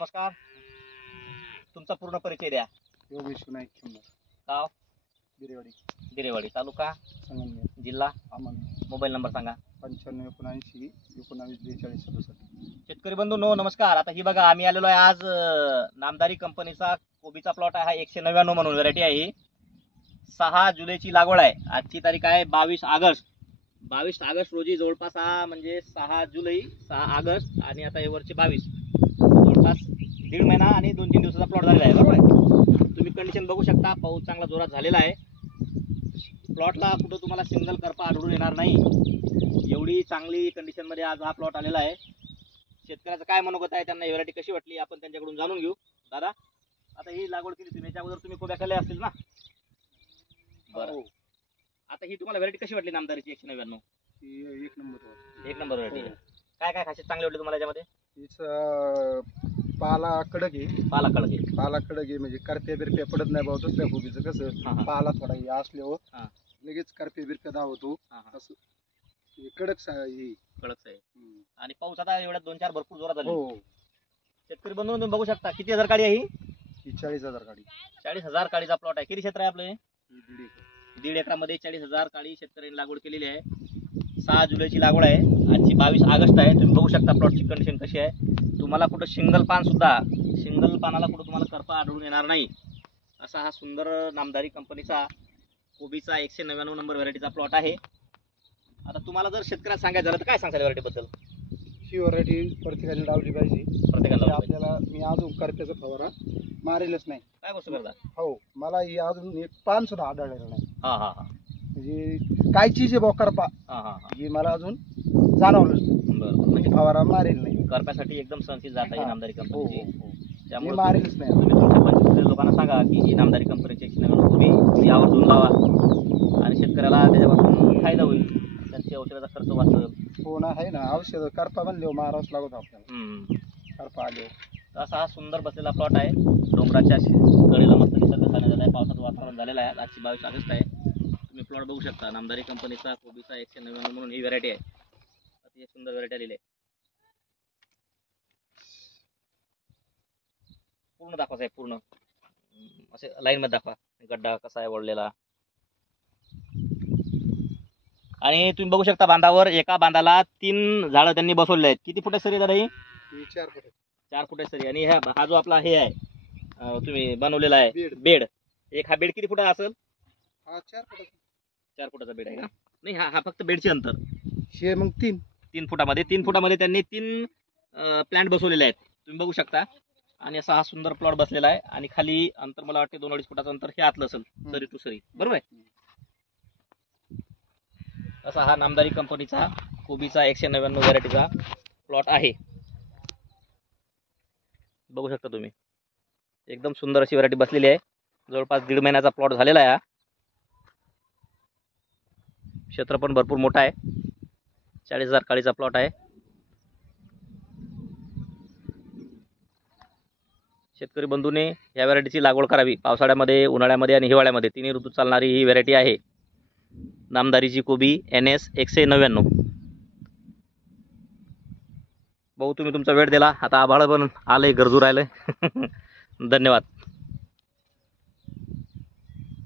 नमस्कार. तुमचा पूर्ण परिचय द्या. योगेश विनायक खिंबर, गाव बिरेवाडी, बिरेवाडी, तालुका संगमनेर, जिल्हा, अहमदनगर. मोबाईल नंबर सांगा. 95 79 19 42 67. शेतकरी बंधूंनो नमस्कार. आता ही बघा आम्ही आलेलो आहे आज नामदारी कंपनीचा कोबीचा प्लॉट आहे. हा 199 म्हणून व्हरायटी आहे. 6 जुलैची लागवड आहे. आजची तारीख आहे 22 ऑगस्ट. 22 ऑगस्ट रोजी जवळपास हा म्हणजे 6 जुलै 6 ऑगस्ट आणि आता हे वरचे 22 जवळपास 1.5 महिना आणि 2-3 दिवसाचा प्लॉट झालेला आहे. बरोबर आहे. तुम्ही कंडिशन बघू शकता. पाऊस चांगला जोरात झालेला आहे. प्लॉटला कुठं तुम्हाला सिंगल करपा आढळून येणार नाही. एवढी चांगली कंडिशन मध्ये आज हा प्लॉट आलेला आहे. शेतकऱ्याचं काय मनोगत आहे, त्यांना ही व्हरायटी कशी वाटली आपण त्यांच्याकडून जाणून घेऊ. दादा, आता ही लागवड केली तुम्ही, याच्या अगोदर तुम्ही कोब्या केल्या असतील ना? बरं. आता ही तुम्हाला व्हरायटी कशी वाटली नामदारीची 199? ही एक नंबर. एक नंबर व्हरायटी. काय काय खासियत चांगली वाटली तुम्हाला याच्यामध्ये? हिच पाला कडक आहे. पाला कडक आहे. पाला कडक आहे म्हणजे करप्या बिरप्या पडत नाही भाऊ. दुसऱ्या कोबीचं हा, कसं हा. पाला थोडा हे असल्यावर हा. लगेच करप्या बिरप्या धावतो. हा, हा. असं हे कडक ही. कडक आहे. आणि पाऊस आता एवढ्या 2-4 भरपूर जोरात झाले. हो. शेतकरी बंधूंनो तुम्ही बघू शकता किती हजार काडी आहे ही? ही 40,000 गाडी. 40,000 काडीचा प्लॉट आहे. किती क्षेत्र आहे आपलं हे? ही 1.5 एकर. 1.5 एकरामध्ये 40,000 काडी शेतकऱ्यांनी लागवड केलेली आहे. 6 जुलैची लागवड आहे. आजची 22 ऑगस्ट आहे. तुम्ही बघू शकता प्लॉटची कंडिशन कशी आहे. तुम्हाला कुठं सिंगल पानाला कुठं तुम्हाला करपा आढळून येणार नाही असा हा सुंदर नामदारी कंपनीचा कोबीचा 199 नंबर व्हरायटीचा प्लॉट आहे. आता तुम्हाला जर शेतकऱ्याला सांगायचं झालं तर काय सांगता व्हरायटी बद्दल? ही व्हरायटी प्रत्येकाने लावली पाहिजे. प्रत्येकाला आपल्याला मी अजून करप्याचा फवारा मारेलच नाही. काय गोष्ट करता? हो, मला ही अजून एक पान सुद्धा आढळलेलं नाही. हा हा हा. म्हणजे काय चीज आहे भाऊ करपा हा हा हा. ही मला अजून जाणवलंच नाही. बरं. म्हणजे फवारा मारेल नाही. करप्यासाठी एकदम सहनशील जात आहे ही नामदारी हो, कंपनीची. हो. मी त्यामुळे मारेलच नाही. तुम्ही तुमच्या पंचवीस लोकांना सांगा की ही नामदारी कंपनीची 199 तुम्ही आवर्जून लावा आणि शेतकऱ्याला त्याच्यापासून फायदा होईल. त्यांची औषधाचा खर्च वाचेल. हो ना, आहे ना. औषध करपा म्हणले मारावंच लागत आपल्याला. करपा आले. असा हा सुंदर बसलेला प्लॉट आहे. डोंगराच्या कडेला मस्त निसर्ग झालेला आहे. पावसाचं वातावरण झालेलं आहे. आजची 22 ऑगस्ट आहे. तुम्ही प्लॉट बघू शकता. नामदारी कंपनीचा कोबीचा 199 म्हणून ही व्हरायटी आहे. अतिशय सुंदर व्हरायटी आलेली आहे. पूर्ण दाखवा साहेब, पूर्ण असे लाईन मध्ये दाखवा. गड्डा कसा आहे वळलेला. आणि तुम्ही बघू शकता बांधावर एका बांधाला 3 झाडं त्यांनी बसवलेले आहेत. किती फुट सरी दादा ही? 4 फुट. 4 फुट सरी. आणि हा जो आपला हे आहे तुम्ही बनवलेला आहे बेड, एक हा बेड किती फुटा असेल? हा 4 फुट. 4 फुटाचा बेड आहे का? नाही, हा फक्त बेडचे अंतर. हे मग 3 फुटामध्ये 3 फुटामध्ये त्यांनी 3 प्लांट बसवलेले आहेत. तुम्ही बघू शकता. आणि असा हा सुंदर प्लॉट बसलेला आहे. आणि खाली अंतर मला वाटते 2-2.5 फुटाचं अंतर हे आतलं असेल सरी टू सरी. बरोबर आहे. असा हा नामदारी कंपनीचा कोबीचा 199 व्हरायटीचा प्लॉट आहे. बघू शकता तुम्ही. एकदम सुंदर अशी व्हरायटी बसलेली आहे. जवळपास 1.5 महिन्याचा प्लॉट झालेला आहे. क्षेत्र पण भरपूर मोठा आहे. 40,000 काळीचा प्लॉट आहे. शेतकरी बंधूने या व्हरायटीची लागवड करावी. पावसाळ्यामध्ये, उन्हाळ्यामध्ये आणि हिवाळ्यामध्ये तिन्ही ऋतूत चालणारी ही व्हरायटी आहे नामदारीची कोबी NS 199. भाऊ तुम्ही तुमचा वेळ दिला. आता आभाळ पण आलंय, गरजू राहिलंय. धन्यवाद.